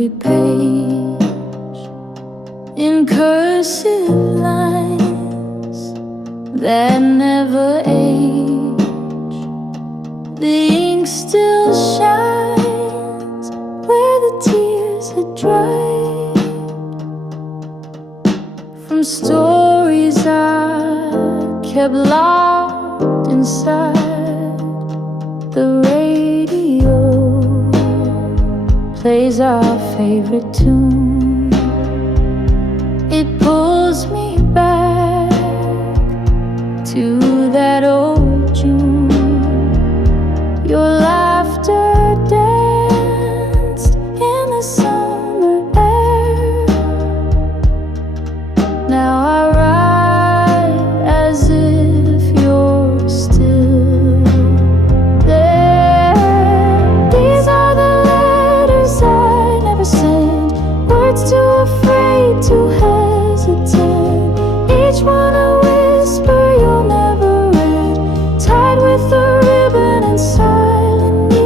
every page in cursive lines that never age. The ink still shines where the tears had dried from stories I kept locked inside. The radio plays our favorite tune. It pulls me back to that old June. Your laughter danced in the summer air. Now I write as if you're still there. These are the letters I never sent, words too afraid to hesitate. Each one a whisper you'll never read, tied with a ribbon and silent need.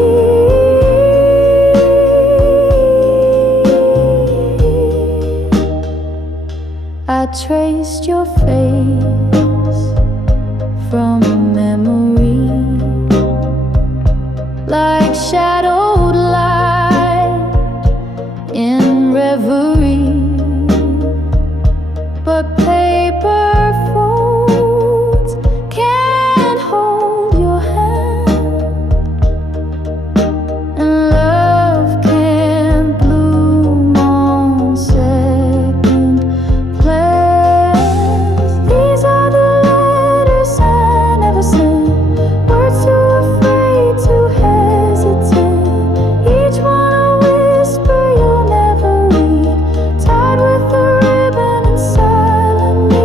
I traced your face from memory like shadowed light in reverie, but paper folds can't hold your hand, and love can't bloom on second plans. These are the letters I never sent, words too afraid to hesitate. Each one a whisper you'll never read, tied with a ribbon and silent need.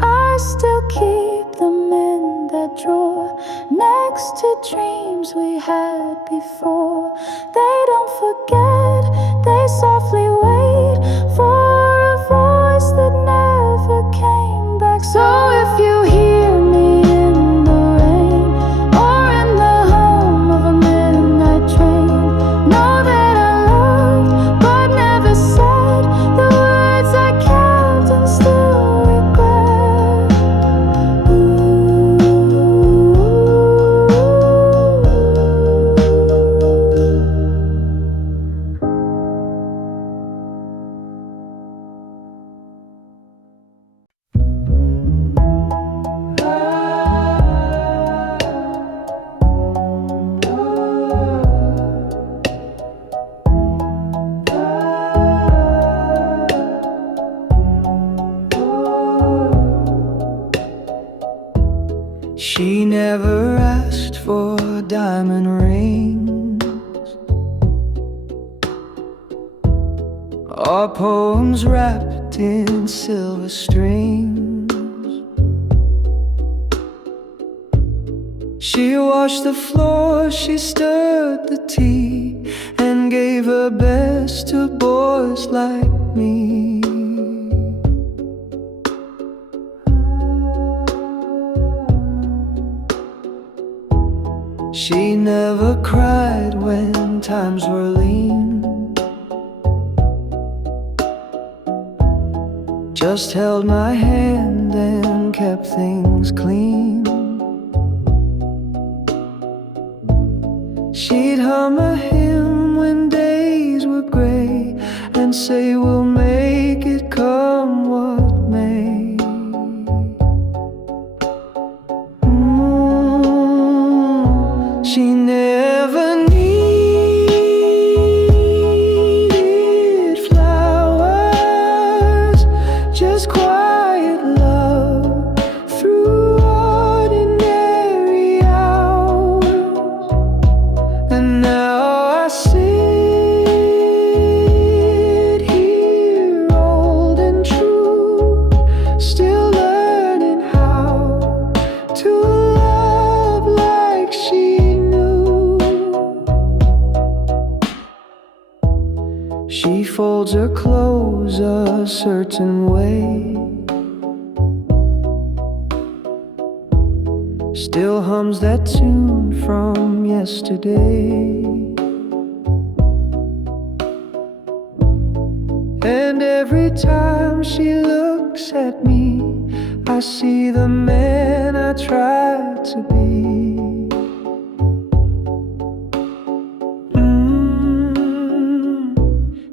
I still keep them in that drawer next to dreams we had before. They don't forget, they softly wait for a voice that never came back. So if you hear me in the rain or in the hum of a midnight train, know that I loved but never said the words I kept and still regret. She never asked for diamond rings or poems wrapped in silver strings. She washed the floor, she stirred the tea, and gave her best to boys like me. She never cried when times were lean, just held my hand and kept things clean. She'd hum a hymn when days were gray and say we'll make it come what may. She never needed flowers, just quiet love through ordinary hours. And now I sit here old and true, still learning how to love like she. She folds her clothes a certain way still hums that tune from yesterday. And every time she looks at me, I see the man I tried to be.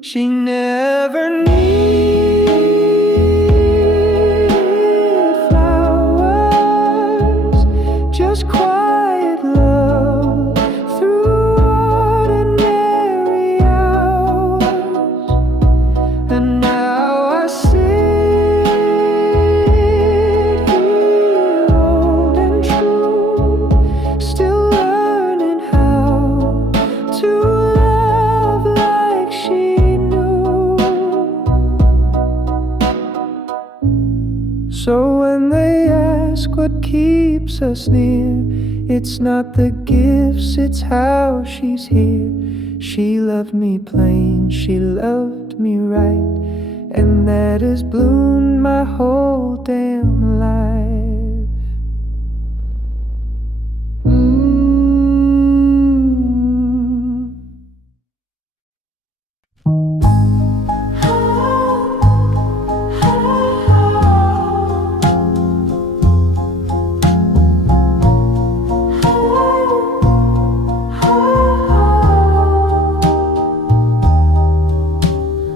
She never needed flowers, just quiet love through ordinary hours. And now I sit here old and true, still learning how to love like she knew. So when they ask what keeps us near, it's not the gifts, it's how she's here. She loved me plain, she loved me right, and that has bloomed my whole damn life.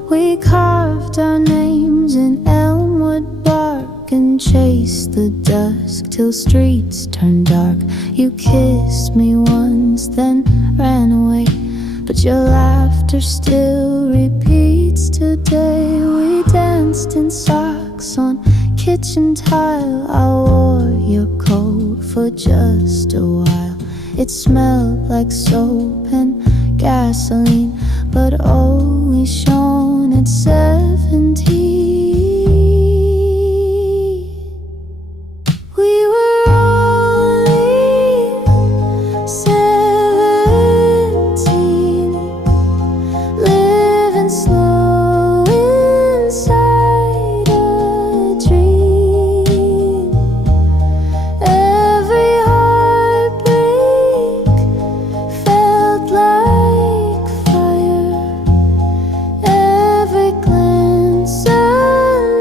We carved our names in elmwood bark and chased the dusk till streets turned dark. You kissed me once, then ran away, but your laughter still repeats today. We danced in socks on kitchen tile. I wore your coat for just a while. It smelled like soap and gasoline, but oh, we shone at 17. We were only 17, living slow inside a dream. Every heartbreak felt like fire, every glance a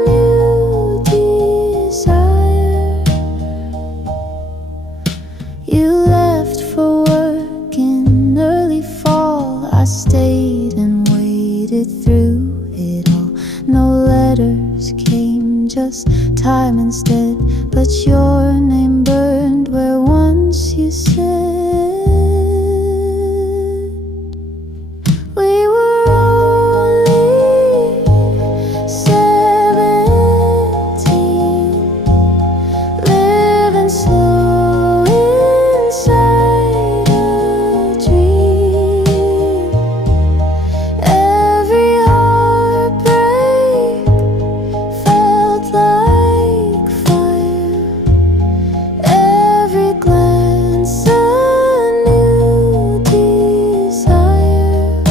new desire. You left for work in early fall. I stayed and waited through it all. No letters came, just time instead, but your name burned where once you said. We were only 17, living slow inside a dream. Every heartbreak felt like fire, every glance a new desire.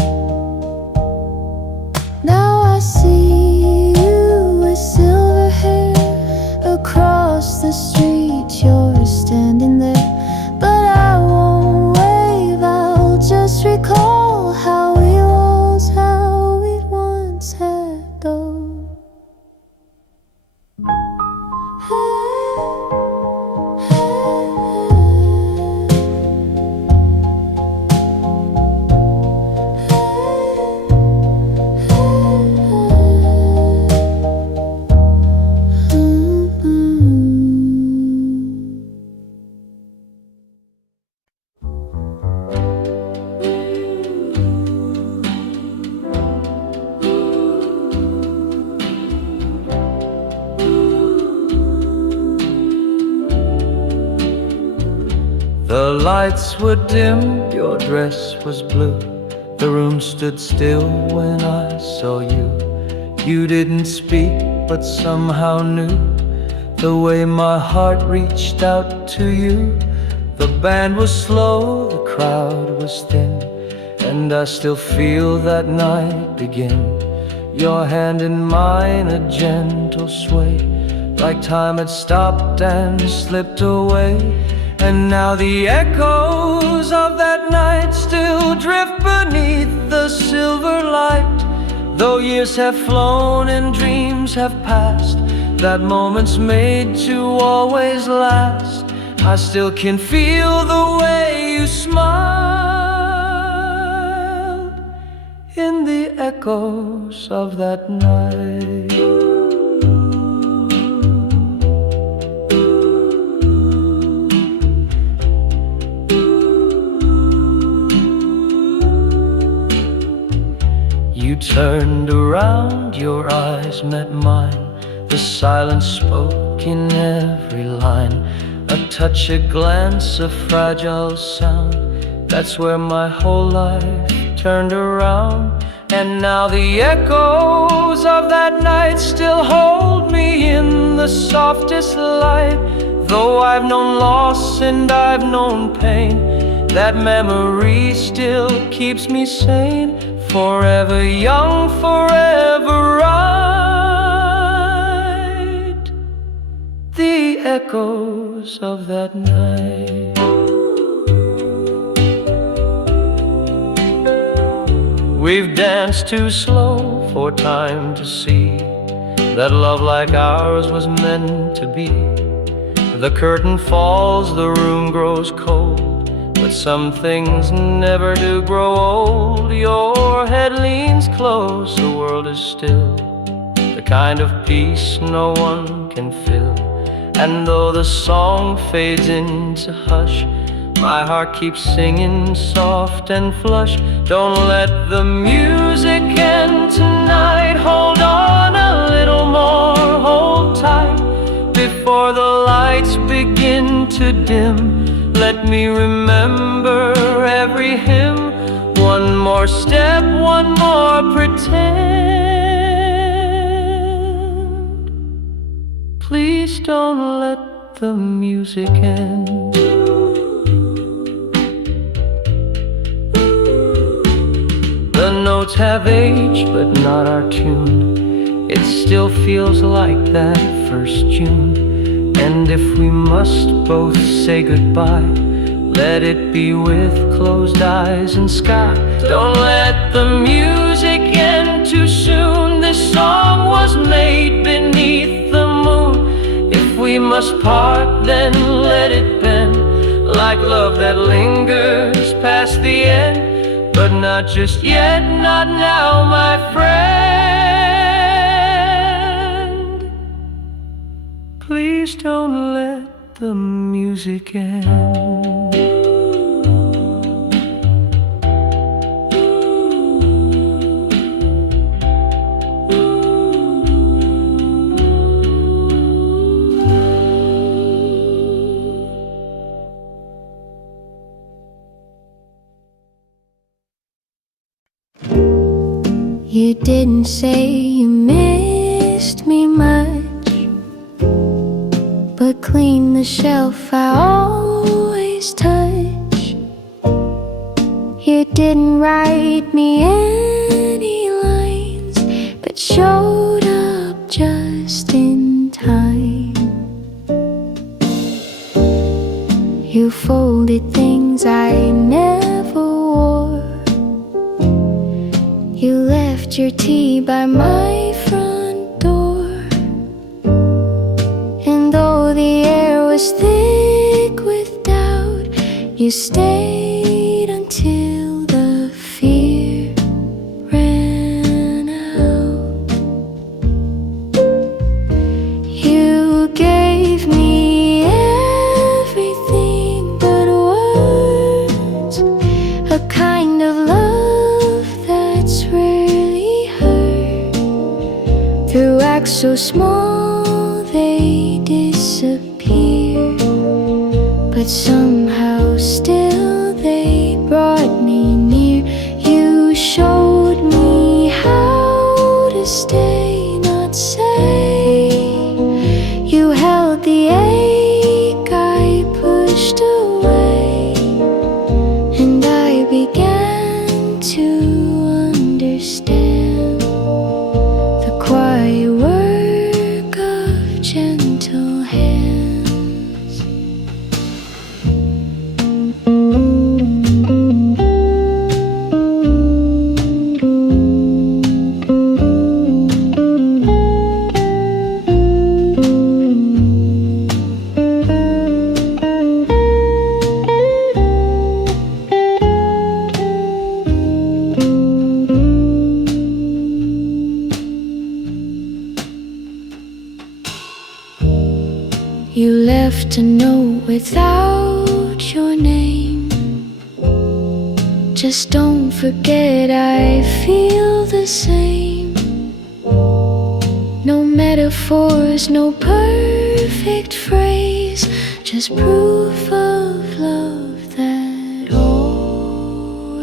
Now I see you with silver hair across the street. You're standing there, but I won't wave. I'll just recall how it was, how it once had gone. The lights were dim, your dress was blue. The room stood still when I saw you. You didn't speak, but somehow knew the way my heart reached out to you. The band was slow, the crowd was thin, and I still feel that night begin. Your hand in mine, a gentle sway, like time had stopped and slipped away. And now the echoes of that night still drift beneath the silver light. Though years have flown and dreams have passed, that moment's made to always last. I still can feel the way you smiled in the echoes of that night. You turned around, your eyes met mine. The silence spoke in every line. A touch, a glance, a fragile sound. That's where my whole life turned around. And now the echoes of that night still hold me in the softest light. Though I've known loss and I've known pain, that memory still keeps me sane. Forever young, forever right. The echoes of that night. We've danced too slow for time to see that love like ours was meant to be. The curtain falls, the room grows cold, but some things never do grow old. Your head leans close, the world is still, the kind of peace no one can fill. And though the song fades into hush, my heart keeps singing soft and flush. Don't let the music end tonight. Hold on a little more, hold tight. Before the lights begin to dim, let me remember every hymn. One more step, one more pretend. Please don't let the music end. The notes have aged, but not our tune. It still feels like that first June. And if we must both say goodbye, let it be with closed eyes and sky. Don't let the music end too soon. This song was made beneath the moon. If we must part, then let it bend, like love that lingers past the end. But not just yet, not now, my friend. Please don't let the music end. You didn't say you missed me much, but clean the shelf I always touch. You didn't write me any lines, but showed up just in time. You folded things I never wore. You left your tea by my front door. And though the air was thick with doubt, you stayed until the fear ran out. You gave me everything but words, a kind of love that's rarely heard. Through acts so small they disappear, but somehow still they brought me near. You showed me how to stay, not say. You held the ache I pushed away, and I began to understand the quiet work of gentle hands. You left a note without your name. Just don't forget I feel the same. No metaphors, no perfect phrase, just proof of love that always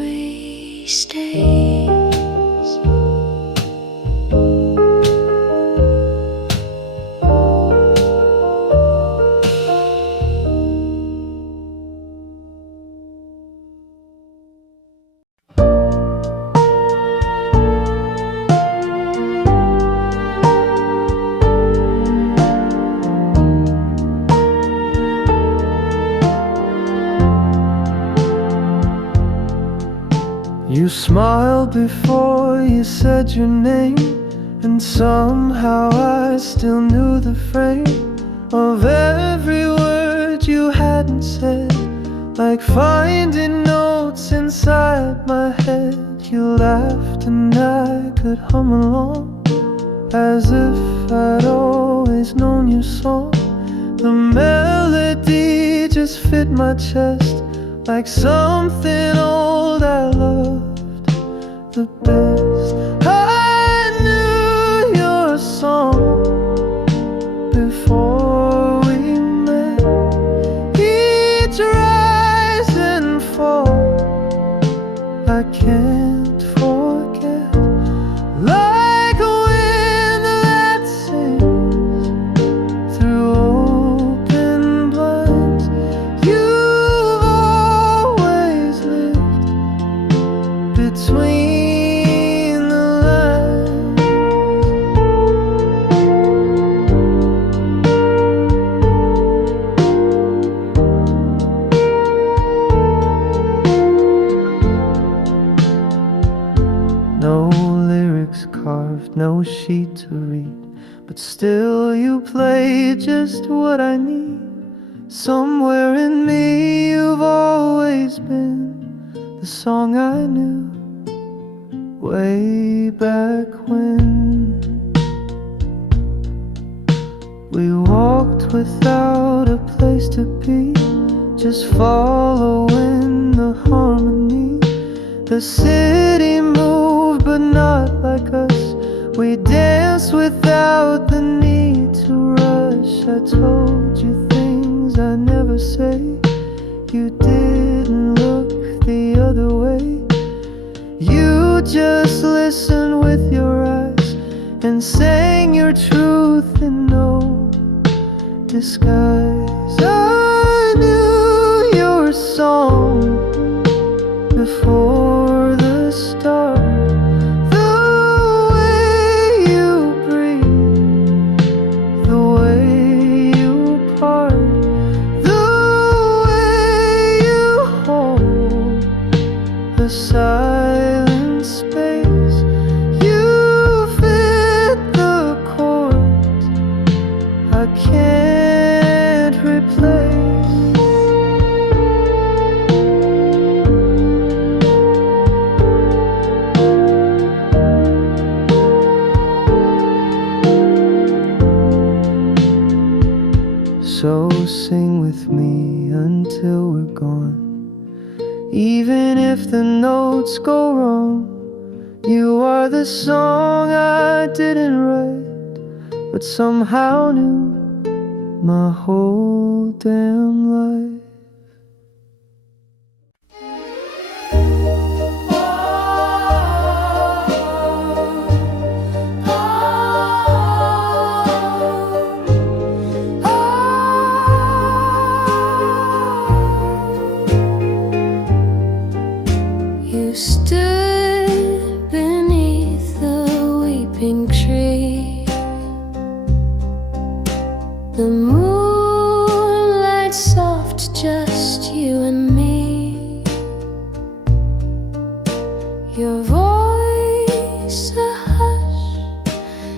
stays. You smiled before you said your name, and somehow I still knew the frame of every word you hadn't said. Like finding notes inside my head. You laughed and I could hum along, as if I'd always known your song. The melody just fit my chest, like something old I loved the best. I knew your song before we met. Each rise and fall I can't forget. Like a wind that sings through open blinds, you've always lived between the lines. No lyrics carved, no sheet to read, but still you played just what I need. Somewhere in me you've always been the song I knew way back when. We walked without a place to be, just following the harmony. The city moved but not like us. We danced without the need to rush. I told you things I never say. You didn't look the other way. You just listened with your eyes and sang your truth in no disguise. I knew your song before the start. The way you breathe, the way you part, the way you hold the silent space. You fit the chords I can't replace. So sing with me until we're gone. Even if the notes go wrong, you are the song I didn't write, but somehow knew my whole damn life. You stood beneath the weeping tree. The moonlight soft, just you and me. Your voice a hush,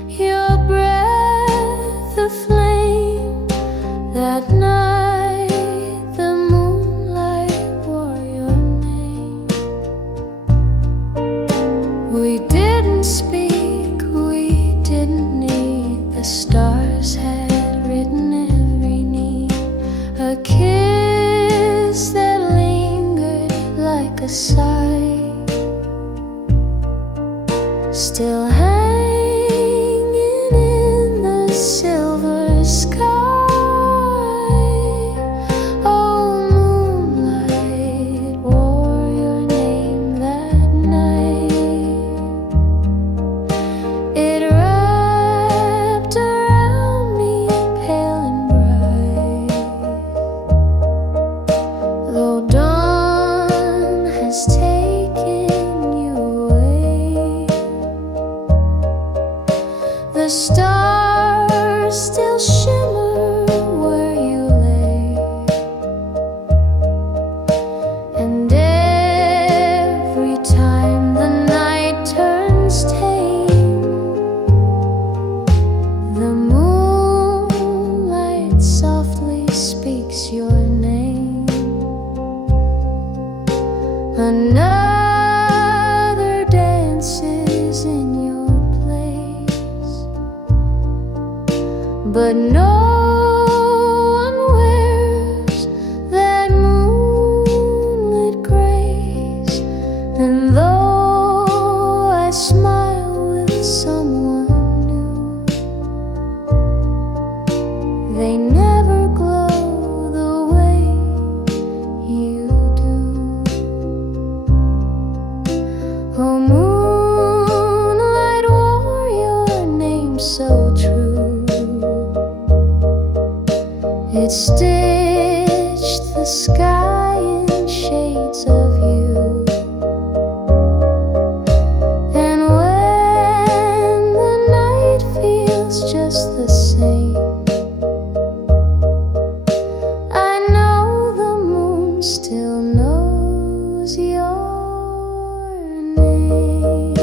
your breath a flame. That night the moonlight wore your name. We didn't speak, we didn't need. The stars had written everything. softly speaks your name. Another dances in your place, but no one wears that moonlit grace. And though I smile with someone new, they never glow the way you do. Oh, moonlight wore your name so true. It stitched the sky in shades of you. And when the night feels just the same, I know the moon still knows your name.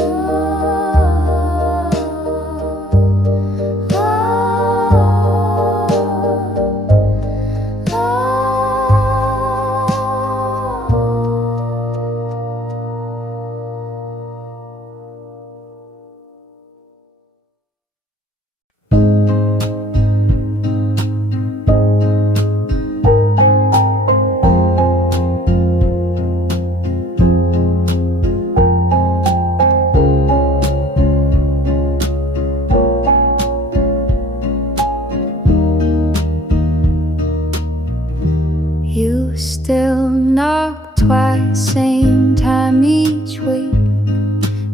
You still knock twice, same time each week.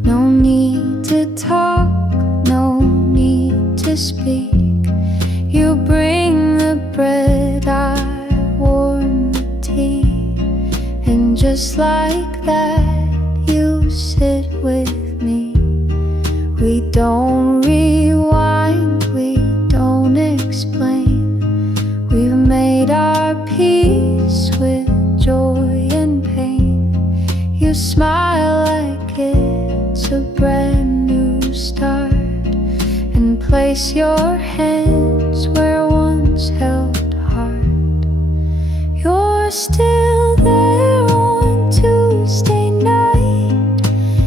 No need to talk, no need to speak. You bring the bread, I warm the tea. And just like that, you sit with me. We don't rewind, we don't explain. We've made our peace with joy and pain. You smile like it's a brand new start, and place your hands where once held heart. You're still there on Tuesday night,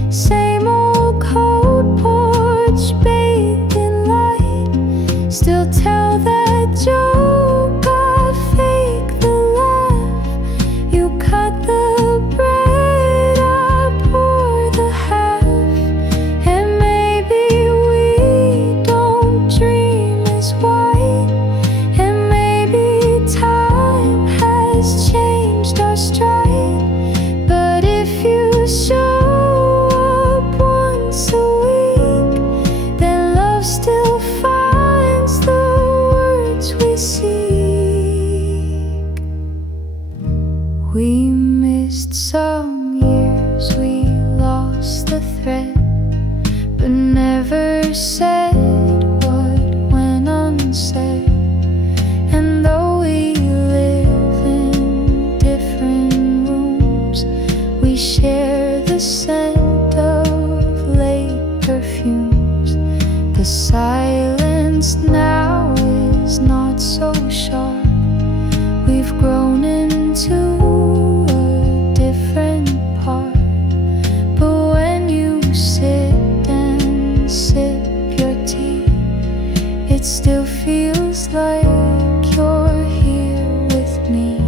same old cold porch bathed in light. Still tell that joke, I fake the laugh. You cut the bread, I pour the half. And maybe we don't dream as white, and maybe time has changed our stride. But if you show up once a week, then love still finds the words we seek. We missed some years, we lost the thread, but never said what went unsaid. And though we live in different rooms, we share the scent of late perfumes. The silence now is not so sharp. We've grown into a different part. But when you sit and sip your tea, it still feels like you're here with me.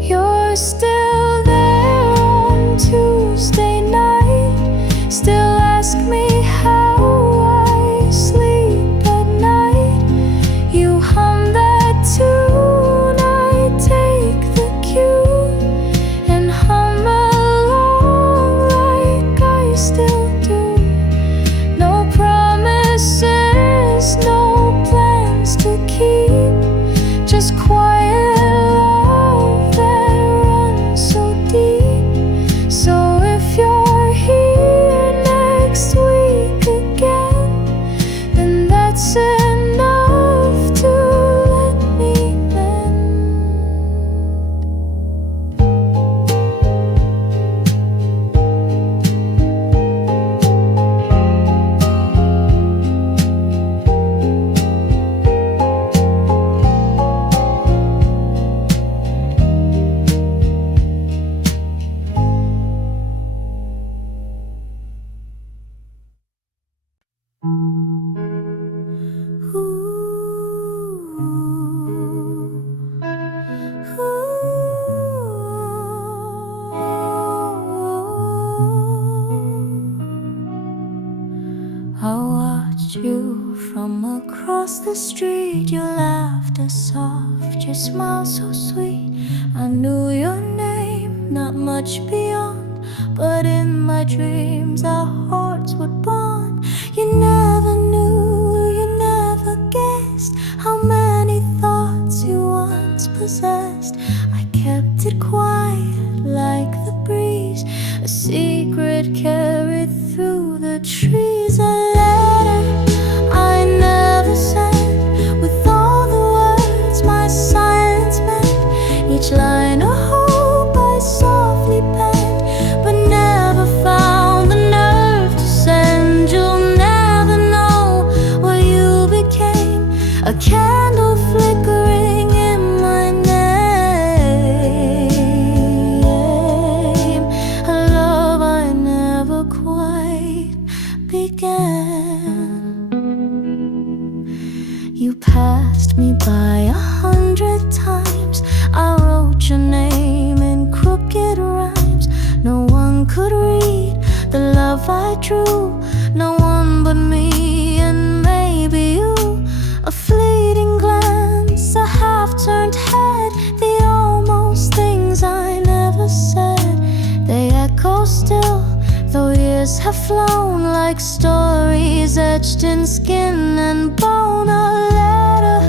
You're still there on Tuesday night, still ask me how I sleep at night. You hum that tune, I take the the street, your laughter soft, your smile so sweet. I knew your name, not much beyond, but in my dreams our hearts would bond. You never knew, you never guessed how many thoughts you once possessed. I kept it quiet like the breeze, a secret carried through the trees. A letter I never sent, with all the words my silence meant. Each line a hope I softly penned, but never found the nerve to send. You'll never know what you became, a candle flickering in my name, a love I never quite began. You passed me by 100 times, I wrote your name in crooked rhymes. No one could read the love I drew, no one but me and maybe you. A fleeting glance, a half-turned head, the almost things I never said. They echo still, though years have flown, like stories etched in skin and bone. A letter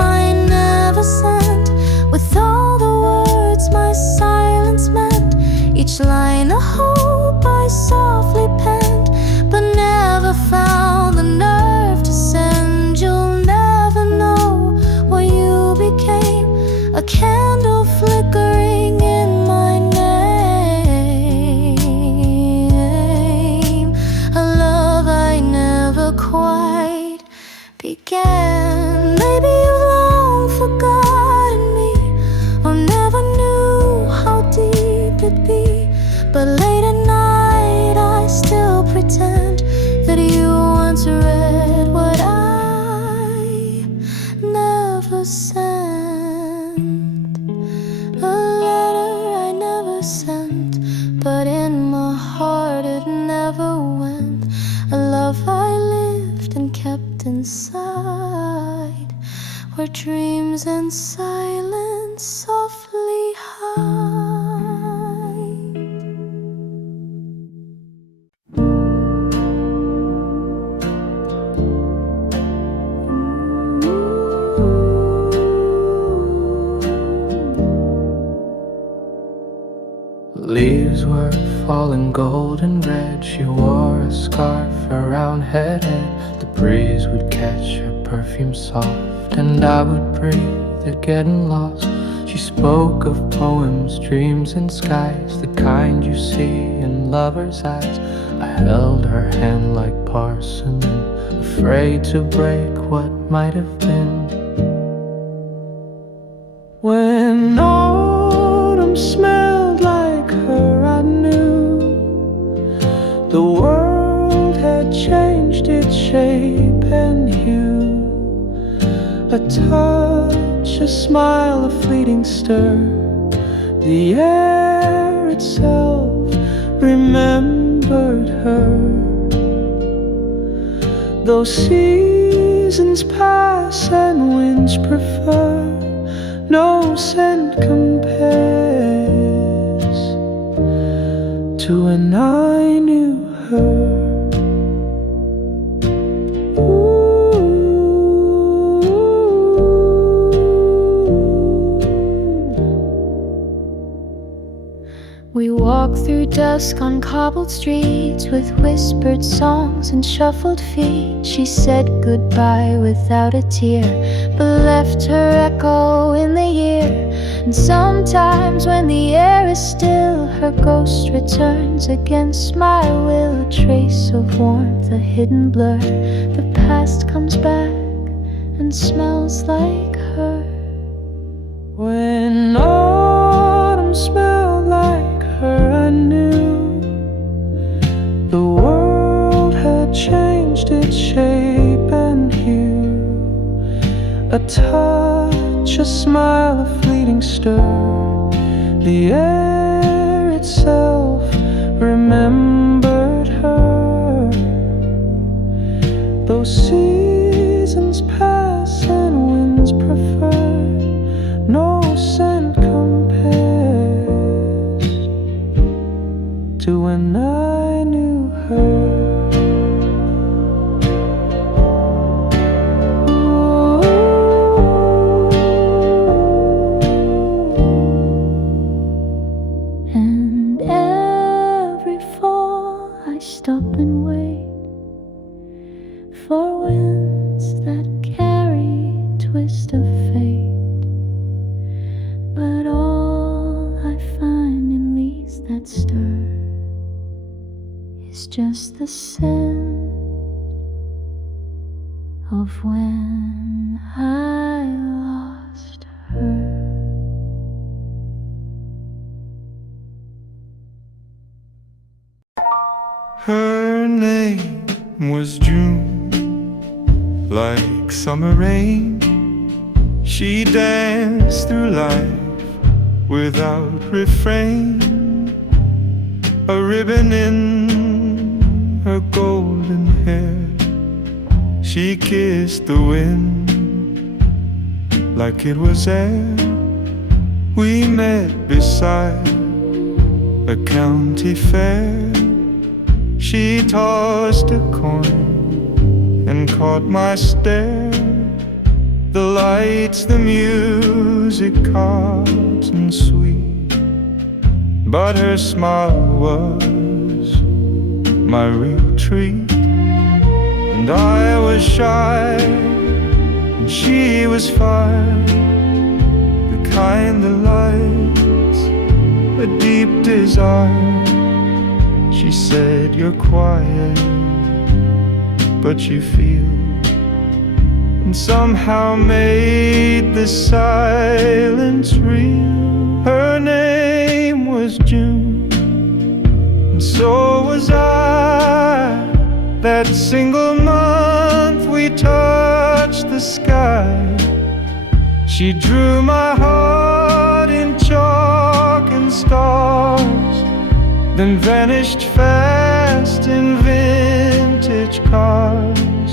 I never sent, with all the words my silence meant. Each line a hope I softly penned, but never found the nerve to send. You'll never know what you became, a candle flickering in my name, a love I never quite began. Maybe you've long forgotten me, or never knew how deep it'd be, but late at night I still pretend that you once read what I never sent. A letter I never sent, but in my heart it never went. A love I lived and kept inside, where dreams and silence softly hide. Leaves were falling golden red. She wore a scarf around her head. The breeze would catch her perfume soft, and I would breathe, getting lost. She spoke of poems, dreams and skies, the kind you see in lovers' eyes. I held her hand like porcelain, afraid to break what might have been. When autumn smelled like her, I knew the world had changed its shape and hue. A touch, a smile, a fleeting stir, the air itself remembered her. Though seasons pass and winds prefer, no scent compares to when I knew her. We walk through dusk on cobbled streets, with whispered songs and shuffled feet. She said goodbye without a tear, but left her echo in the year. And sometimes when the air is still, her ghost returns against my will. A trace of warmth, a hidden blur, the past comes back and smells like her. When autumn smelled like her, I knew the world had changed its shape and hue. A touch, a smile, a fleeting stir, the air itself remembered her. Those seasons passed prefer. No scent compares to when I knew her. And every fall I stop and wait for winds that carry twist of fate. But all I find in leaves that stir is just the scent of when I lost her. Her name was June, like summer rain. She danced through life without refrain, a ribbon in her golden hair. She kissed the wind like it was air. We met beside a county fair. She tossed a coin and caught my stare. The lights, the music, cards and sweet, but her smile was my retreat. And I was shy, and she was fire, the kind that lights a deep desire. She said, "You're quiet, but you feel," and somehow made the silence real. Her name was June, and so was I. That single month we touched the sky. She drew my heart in chalk and stars, then vanished fast in vintage cars.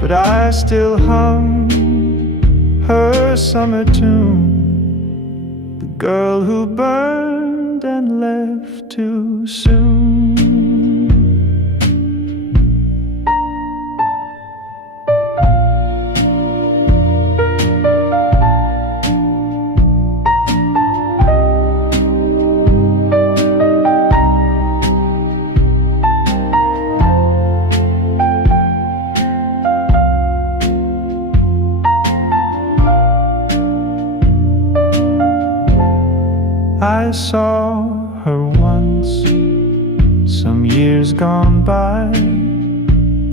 But I still hum her summer tune, the girl who burned and left too soon. I saw her once, some years gone by,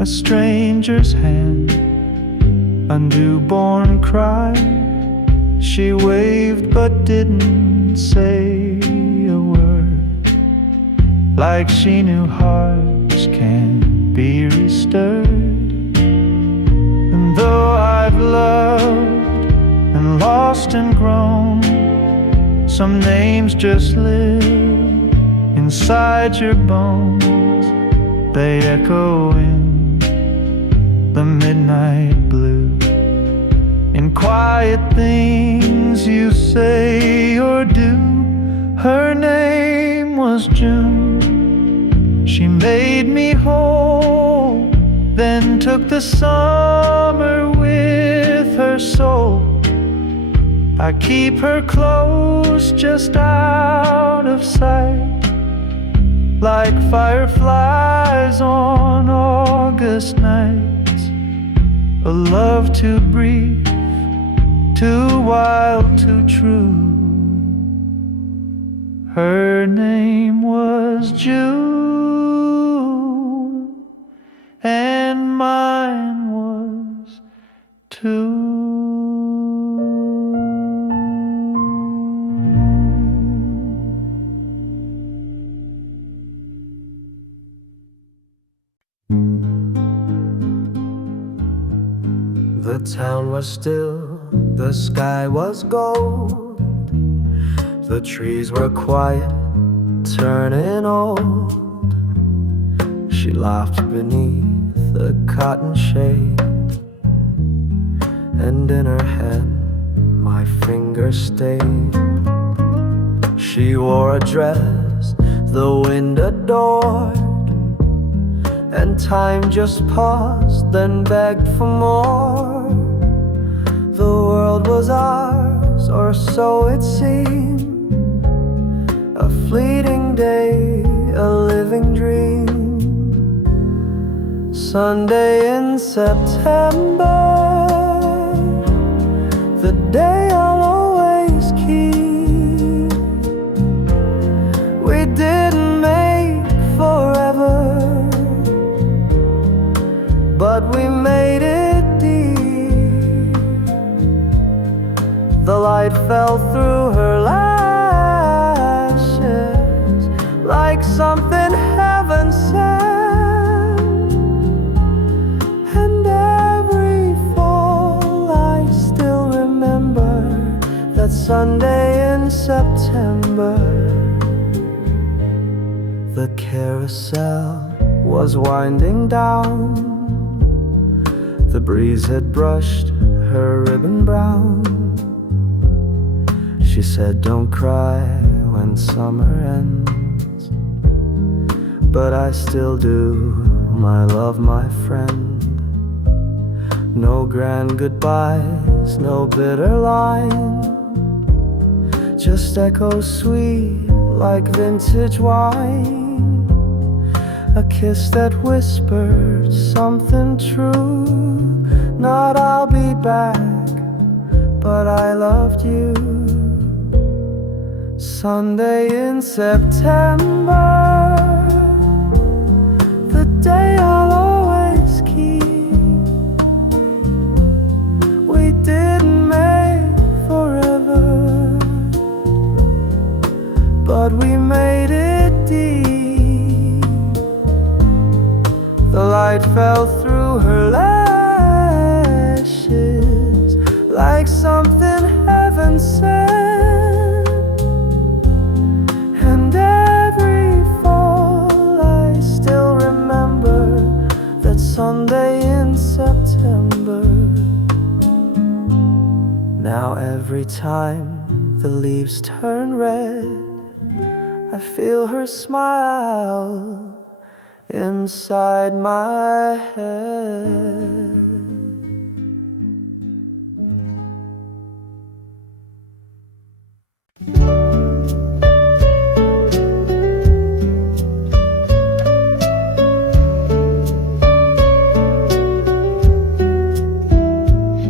a stranger's hand, a newborn cry. She waved but didn't say a word, like she knew hearts can't be restirred. And though I've loved and lost and grown, some names just live inside your bones. They echo in the midnight blue, in quiet things you say or do. Her name was June. She made me whole, then took the summer with her soul. I keep her close, just out of sight, like fireflies on August nights. A love too brief, too wild, too true. Her name was June, and mine was too. The town was still, the sky was gold, the trees were quiet, turning old. She laughed beneath the cotton shade, and in her hand my fingers stayed. She wore a dress the wind adored, and time just paused, then begged for more. The world was ours, or so it seemed, a fleeting day, a living dream. Sunday in September, the day I'll always keep. We didn't make forever, but we made it deep. The light fell through her lashes like something heaven sent, and every fall I still remember that Sunday in September. The carousel was winding down, the breeze had brushed her ribbon brown. She said, "Don't cry when summer ends," but I still do, my love, my friend. No grand goodbyes, no bitter line, just echoes sweet like vintage wine. A kiss that whispered something true, not "I'll be back," but "I loved you." Sunday in September, the day I'll always keep. We didn't make forever, but we made it deep. The light fell through her lashes like something heaven sent, and every fall I still remember that Sunday in September. Now every time the leaves turn red, I feel her smile inside my head.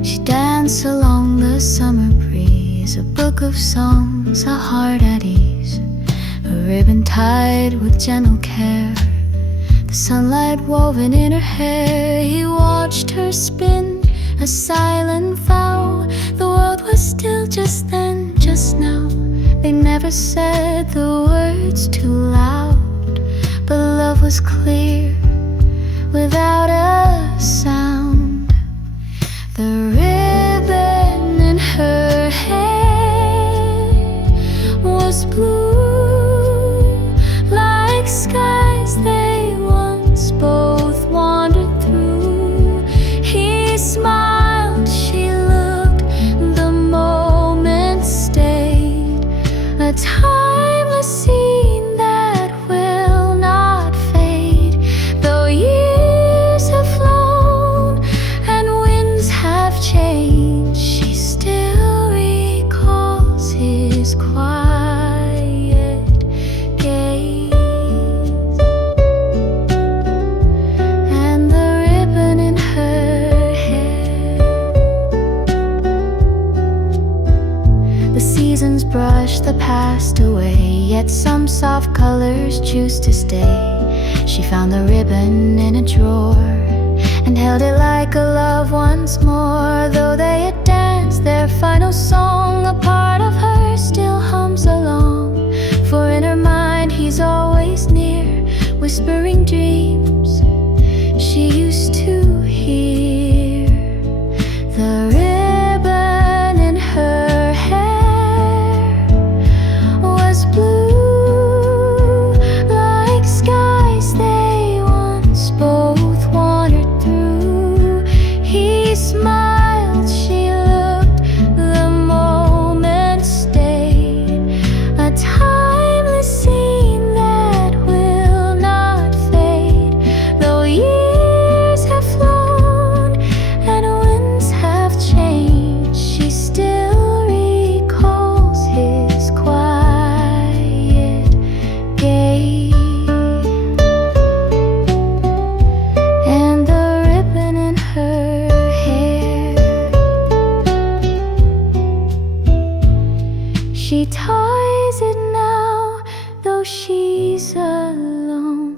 She danced along the summer breeze, a book of songs, a heart at ease, a ribbon tied with gentle care, the sunlight woven in her hair. He watched her spin, a silent vow. The world was still just then, just now. They never said the words too loud, but love was clear without a sound. The ribbon in her hair was blue, like skies they once both wandered through. He smiled, she looked, the moment stayed, a timeless scene that will not fade. Though years have flown and winds have changed, she still recalls his quiet gaze, and the ribbon in her hair. The seasons brush the past away, yet some soft colors choose to stay. She found the ribbon in a drawer and held it like a love once more. Though they had danced their final song, a part of her still hums along. For in her mind he's always near, whispering dreams she used to hear. The ribbon in her hair was blue, like skies they once both wandered through. He smiled, she looked, the moment She ties it now, though she's alone,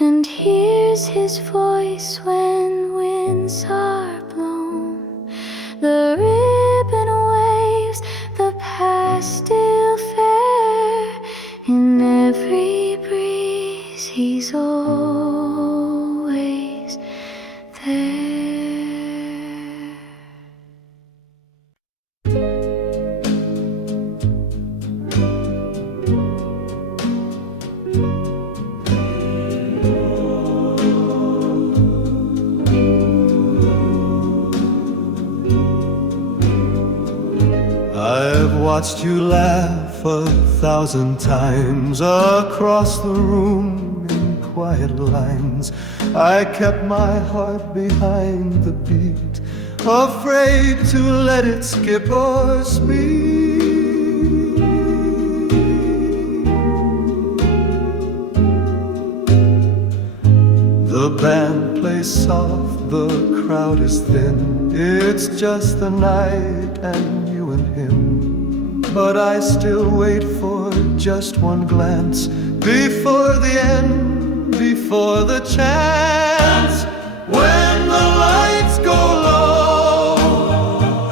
and hears his voice when winds are blown. The ribbon waves, the past still fair. In every breeze he's always there. I've watched you laugh 1,000 times across the room in quiet lines. I kept my heart behind the beat, afraid to let it skip or speak. The band plays soft, the crowd is thin. It's just the night and you and him. But I still wait for just one glance before the end, before the chance. When the lights go low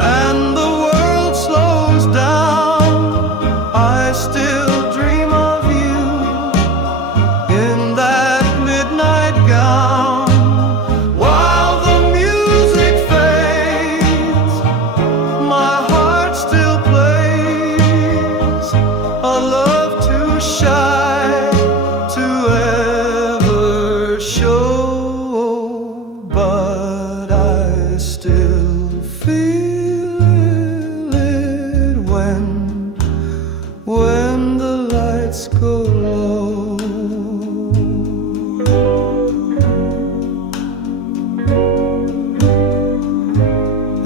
and the world slows down, I still dream of you in that midnight gown. While the music fades, my heart still plays a love too shy to ever show. But I still feel it when the lights go low.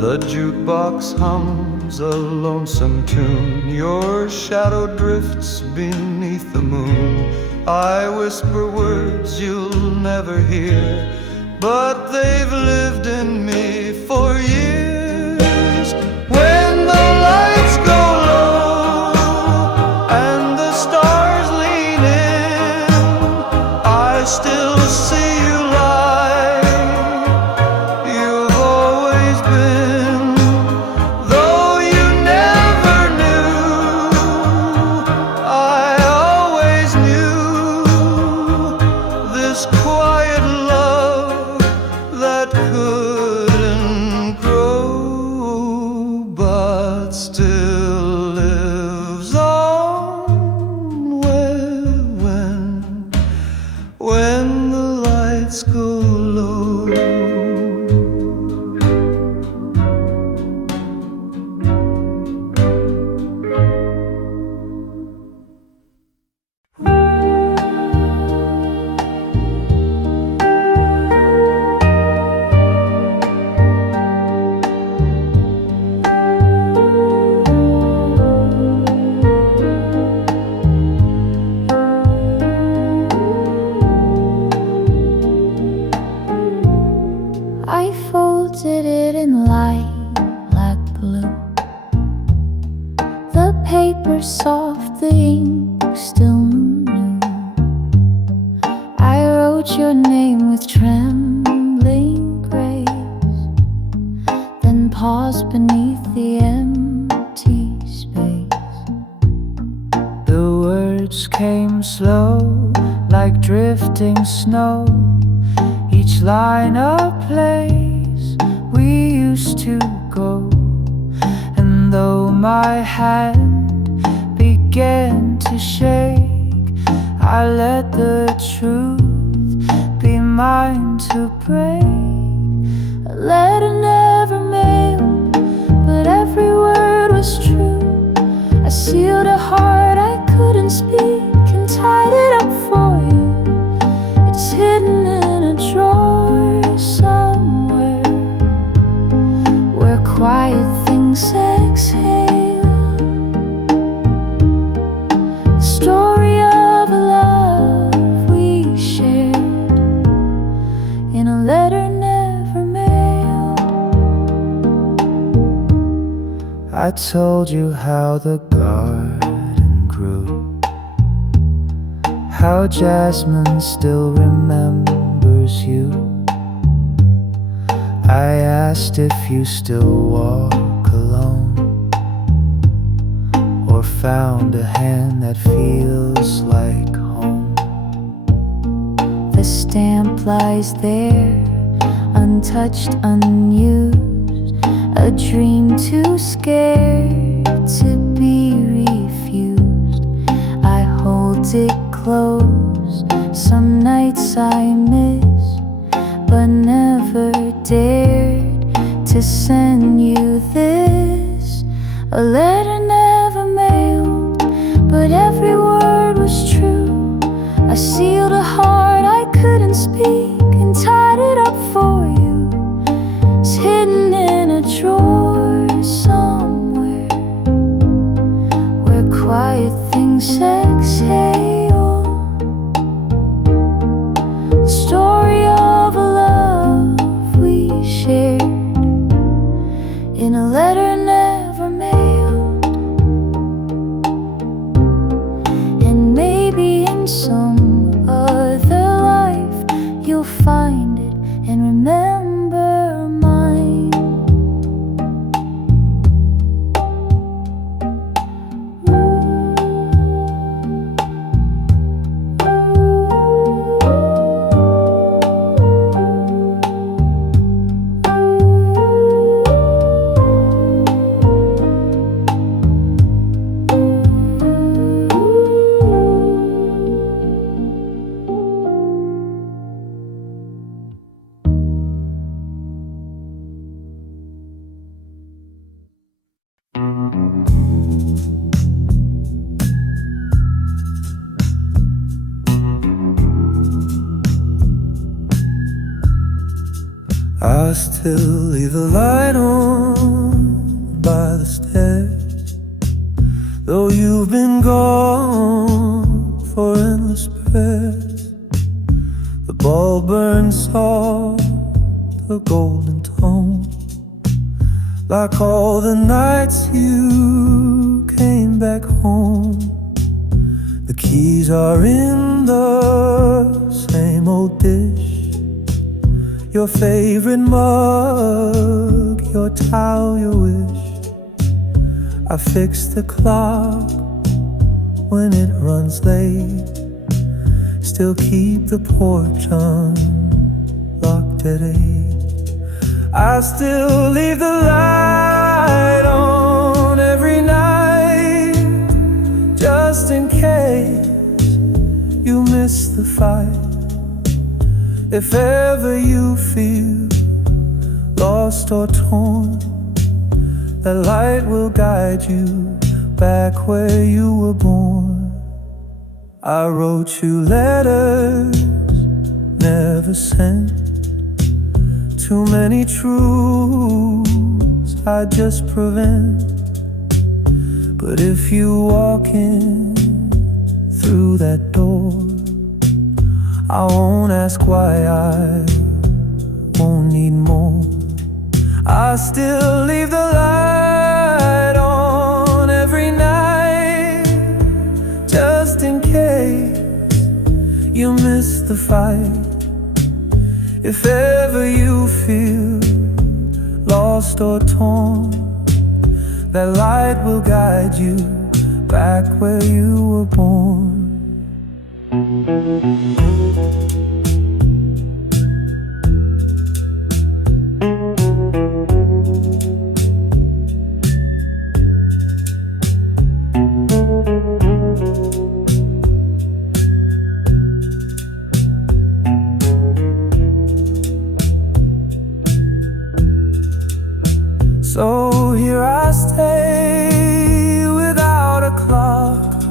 The jukebox hums a lonesome tune. Your shadow drifts beneath the moon. I whisper words you'll never hear, but they've lived in me for years. When the lights go low and the stars lean in, I still see you lie. You've always been, though you never knew, I always knew this quiet love that couldn't grow, but still lives on when the lights go low. I folded it in lilac blue. The paper soft, the ink still new. I wrote your name with trembling grace, then paused beneath the empty space. The words came slow, like drifting snow, each line a place we used to go. And though my hand began to shake, I let the truth be mine to break. A letter never mailed, but every word was true. I sealed a heart I couldn't speak and tied it up for you. It's hidden in a drawer somewhere, where quiet things exhale. The story of a love we shared in a letter never mailed. told you how the garden grew, how jasmine still remembers you. I asked if you still walk alone, or found a hand that feels like home. The stamp lies there, untouched, unused, a dream too scared to be refused. I hold it close, some nights I miss, but never dared to send you this. A letter never mailed, but every word was true. I sealed a heart I couldn't speak and tied it up for you. It's hidden in a drawer somewhere, where quiet things exhale. The story of a love we shared in a letter never mailed. And maybe in some other life you'll find it and remember mine. I still leave the light on by the stairs, though you've been gone for endless prayers. The bulb burns soft, the golden tone, like all the nights you came back home. The keys are in the same old dish, your favorite mug, your towel, your wish. I fix the clock when it runs late, still keep the porch unlocked at 8. I still leave the light on every night, just in case you miss the fight. If ever you feel lost or torn, that light will guide you back where you were born. I wrote you letters, never sent, too many truths I just prevent. But if you walk in through that door, I won't ask why, I won't need more. I still leave the light on every night, just in case you miss the fight. If ever you feel lost or torn, that light will guide you back where you were born. So here I stay without a clock,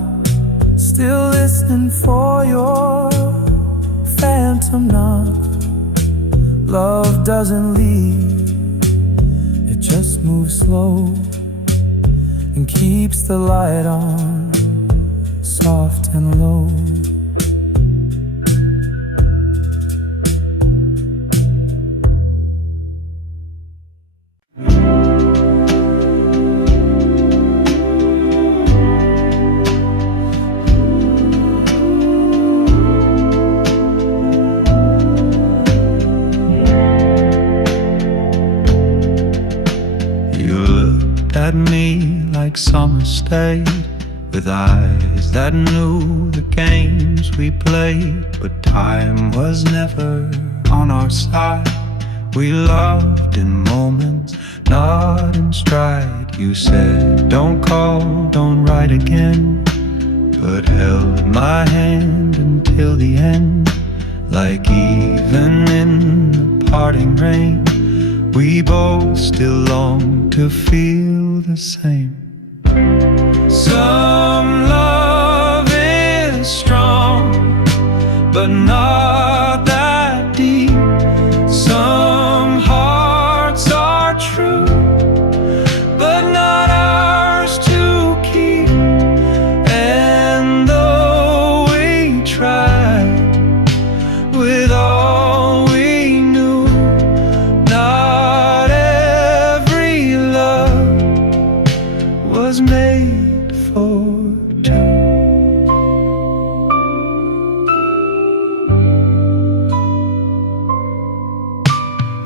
still listening for your phantom knock. Love doesn't leave, it just moves slow and keeps the light on, soft and low. summer stayed, with eyes that knew the games we played. But time was never on our side. We loved in moments, not in stride. You said, don't call, don't write again, but held my hand until the end. Like even in the parting rain, we both still long to feel the same. Some love is strong, but not that deep. Some hearts are true, but not ours to keep. And though we tried with all we knew, not every love was made for two.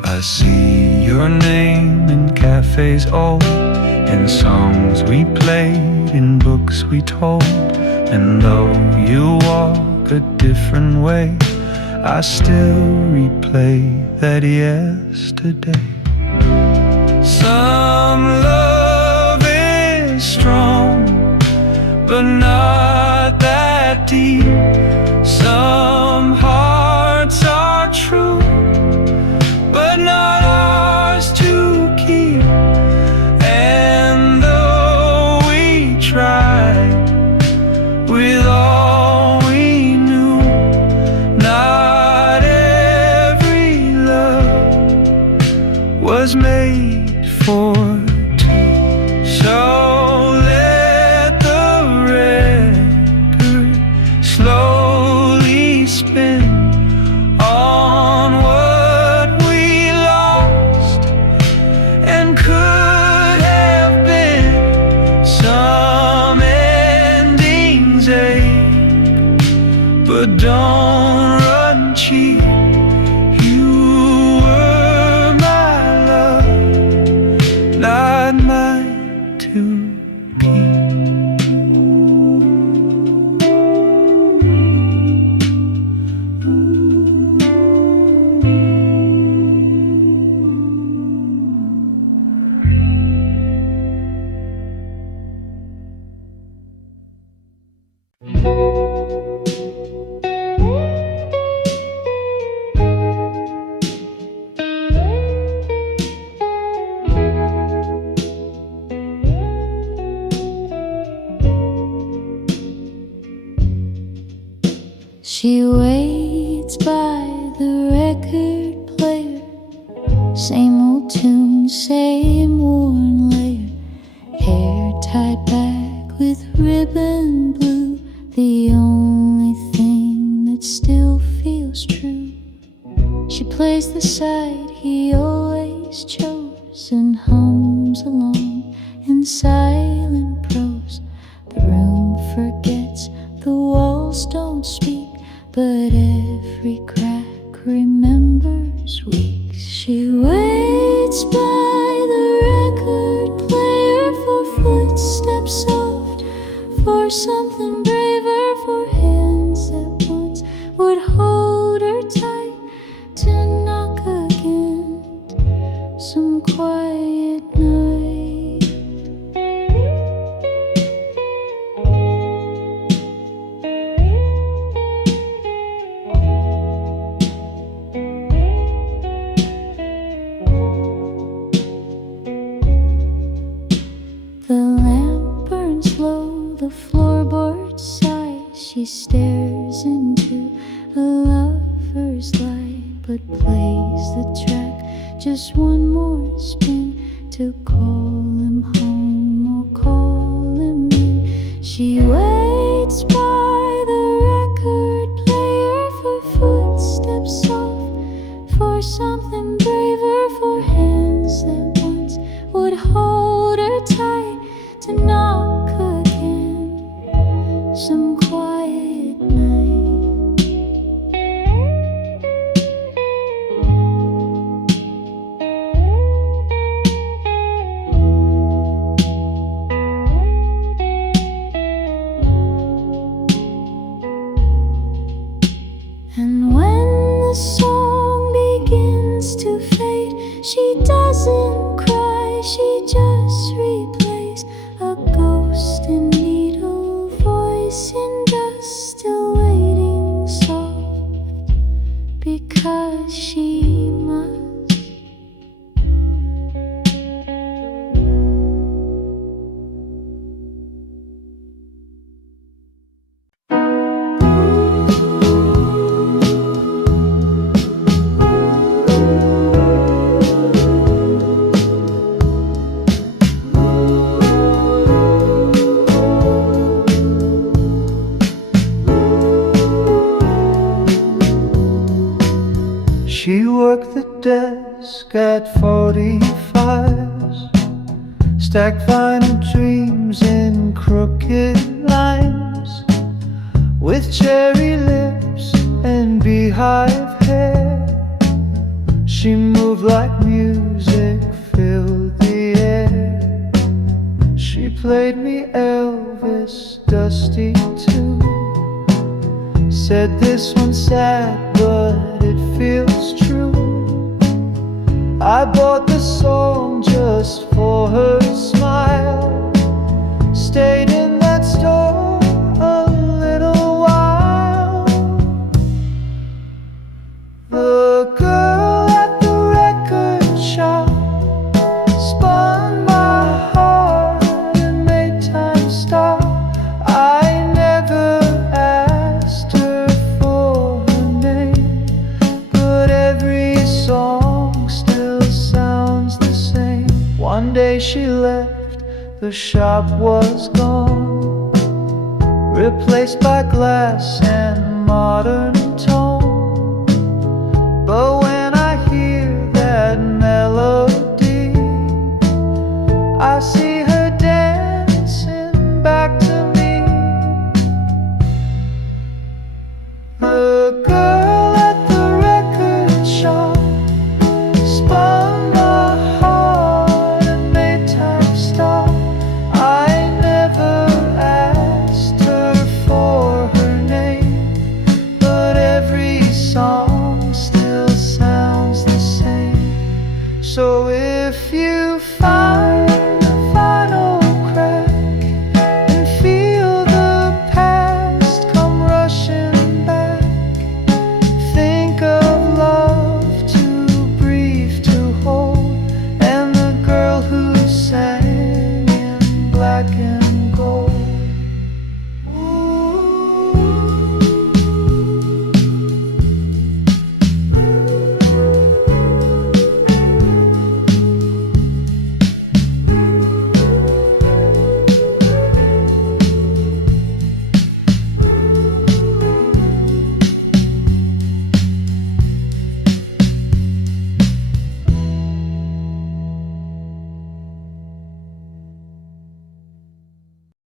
I see your name in cafes old, in songs we played, in books we told. And though you walk a different way, I still replay that yesterday. Some love is strong, but not that deep. Some hearts are true, but not ours to keep. And though we tried with all we knew, not every love was made for two. So let the record slowly spin on what we lost and could have been. Some endings ache, but don't run cheap. You were my love, not mine to keep. She waits by the record player, same old tune, same worn layer, hair tied back with ribbon blue, the only thing that still feels true. She plays the side he always chose and hums along in silent prose. The room forgets, the walls don't speak, but every crack remembers weeks. She waits by the record player for footsteps soft, for something braver, for hands that once would hold her tight, to knock again some quiet night. The lamp burns low, the floorboards sigh. She stares into a lover's light, but plays the track just one more spin to call him home or call him in. She waits by the record player for footsteps soft, for something braver, for hands that once would hold her tight, to knock again some quiet night. worked the desk at 45s, stacked vinyl dreams in crooked lines, with cherry lips and beehive hair. She moved like music filled the air. She played me Elvis' Dusty too. Said this one's sad but it feels true. I bought the song just for her smile. Stayed in that store a little while. The girl at the record shop spun my heart and made time stop. I never asked her for her name, but every song still sounds the same. One day she left, the shop was gone, replaced by glass and modern